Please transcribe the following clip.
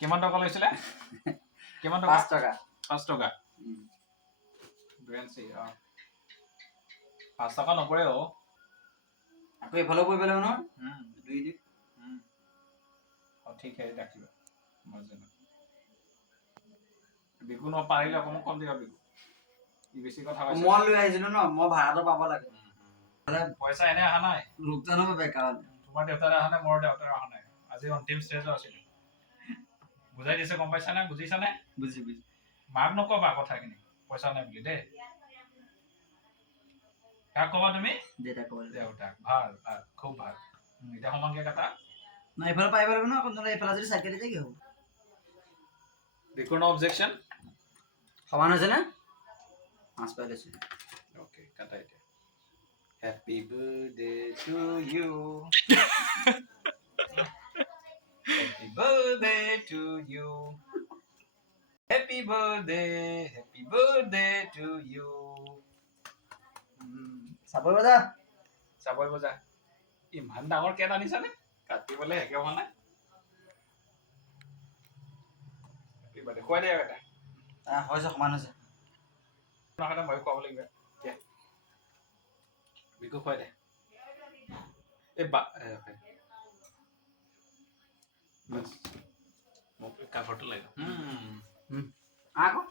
কিমান টকা লৈছিলে কিমান টকা 5 টকা 5 টকা ব্ৰেঞ্চি 5 টকা নপৰে আকৌ এফালেও কৰিব লাগিব নহয় দুই দি ঠিক আছে ৰাখিব মই জানো বিকু পাৰিলে অকণমান কম দিবা বিকু ই বেছি কথা কৈছে মই লৈ আহিছিলো ন মই ভাড়াটো পাব লাগে পইচা এনে অহা নাই লোকচান হ'ব বেকাৰ তোমাৰ দেউতাৰ অহা নাই মোৰ দেউতাৰ অহা নাই আজি অন্তিম ষ্টেজত আছিলো বুজাই দিছে গম পাইছা নে বুজিছা নে বুজি মাক নকবা কথাখিনি পইচা নাই বুলি দেই কাক কবা তুমি দেউতাক ভাল ভাল খুব ভাল এতিয়া সমানকে কাটা না এফালে পাইব লাগিব ন কোনটা এফালে যদি সাইড কেটে কি হ'ব বিকুৰ নো অবজেকশন সমান হৈছে না 5 পাই লৈছে ওকে কাটা এতিয়া happy birthday to you happy birthday to you happy birthday to you চাপৰি বজা চাবই বজা ইমান ডাঙৰ কেট আনিছানে কাটিবলৈ হেকে হোৱা নাই খুৱাই দে এটা হৈছে সমান হৈছে নহ'লে মই খুৱাব লাগিব বিকু খুৱাই দে এই মোক কাপোৰটো লাগিব আকৌ